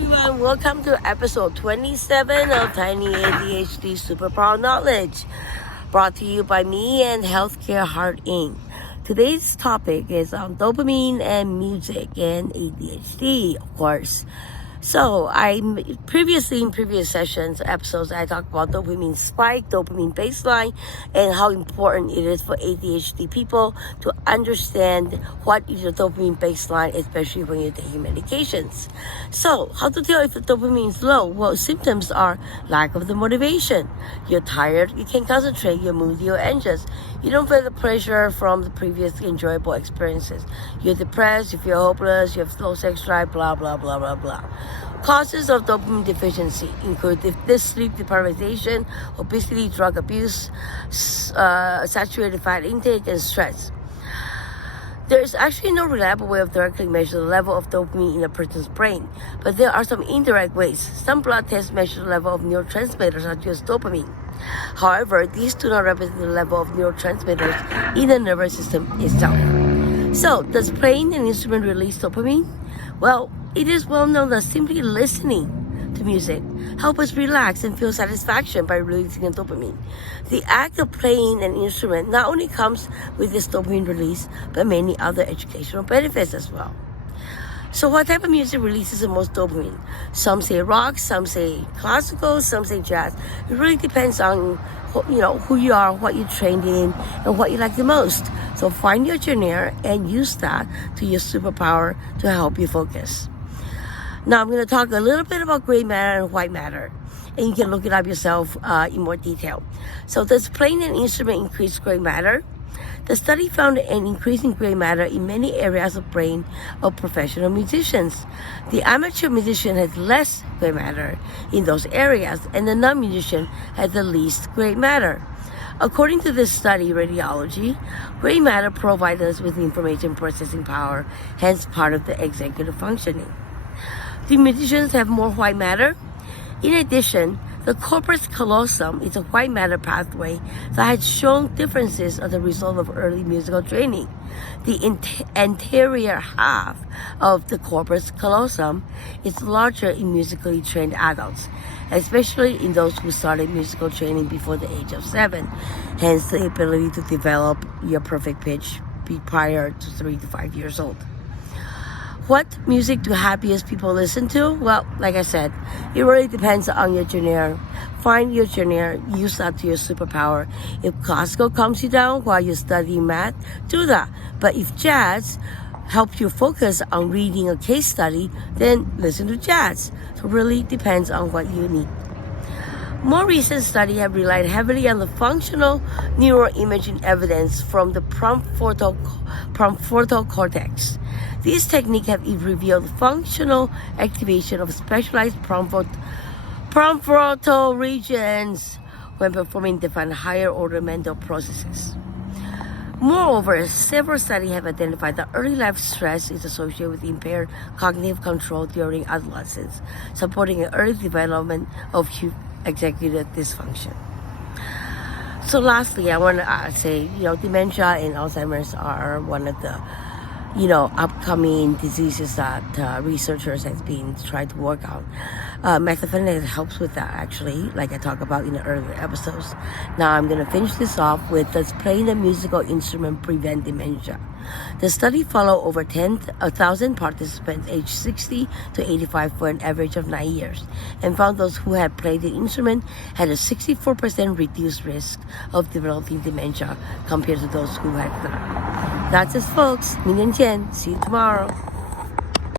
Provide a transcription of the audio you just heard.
everyone, welcome to episode 27 of Tiny ADHD Superpower Knowledge, brought to you by me and Healthcare Heart Inc. Today's topic is on dopamine and music and ADHD, of course. So, in previous sessions, episodes, I talked about dopamine spike, dopamine baseline, and how important it is for ADHD people to understand what is your dopamine baseline, especially when you're taking medications. So, how to tell if the dopamine is low? Well, symptoms are lack of the motivation. You're tired, you can't concentrate, you're moody or anxious. You don't feel the pressure from the previous enjoyable experiences. You're depressed, you feel hopeless, you have low sex drive, blah, blah, blah, blah, blah. Causes of dopamine deficiency include sleep deprivation, obesity, drug abuse, saturated fat intake, and stress. There is actually no reliable way of directly measuring the level of dopamine in a person's brain, but there are some indirect ways. Some blood tests measure the level of neurotransmitters such as dopamine. However, these do not represent the level of neurotransmitters in the nervous system itself. So, does playing an instrument release dopamine? Well, it is well known that simply listening to music helps us relax and feel satisfaction by releasing the dopamine. The act of playing an instrument not only comes with this dopamine release, but many other educational benefits as well. So what type of music releases the most dopamine? Some say rock, some say classical, some say jazz. It really depends on who you are, what you trained in, and what you like the most. So find your genre and use that to your superpower to help you focus. Now I'm going to talk a little bit about gray matter and white matter, and you can look it up yourself in more detail. So does playing an instrument increase gray matter? The study found an increase in gray matter in many areas of brain of professional musicians. The amateur musician has less gray matter in those areas, and the non-musician has the least gray matter. According to this study, radiology, gray matter provides us with information processing power, hence part of the executive functioning. Do musicians have more white matter? In addition, the corpus callosum is a white matter pathway that has shown differences as a result of early musical training. The anterior half of the corpus callosum is larger in musically trained adults, especially in those who started musical training before the age of 7, hence the ability to develop your perfect pitch prior to 3 to 5 years old. What music do happiest people listen to? Well, like I said, it really depends on your genre. Find your genre, use that to your superpower. If classical calms you down while you're studying math, do that. But if jazz helps you focus on reading a case study, then listen to jazz. So it really depends on what you need. More recent studies have relied heavily on the functional neuroimaging evidence from the prefrontal cortex. These techniques have revealed functional activation of specialized prefrontal regions when performing different higher-order mental processes. Moreover, several studies have identified that early life stress is associated with impaired cognitive control during adolescence, supporting an early development of executive dysfunction. So lastly, I want to say, dementia and Alzheimer's are one of the upcoming diseases that researchers have been trying to work on. Methylphenidate helps with that, actually, like I talked about in the earlier episodes. Now I'm going to finish this off with, does playing a musical instrument prevent dementia? The study followed over 10,000 participants aged 60 to 85 for an average of 9 years, and found those who had played the instrument had a 64% reduced risk of developing dementia compared to those who had not. That's it, folks. 明天见. See you tomorrow.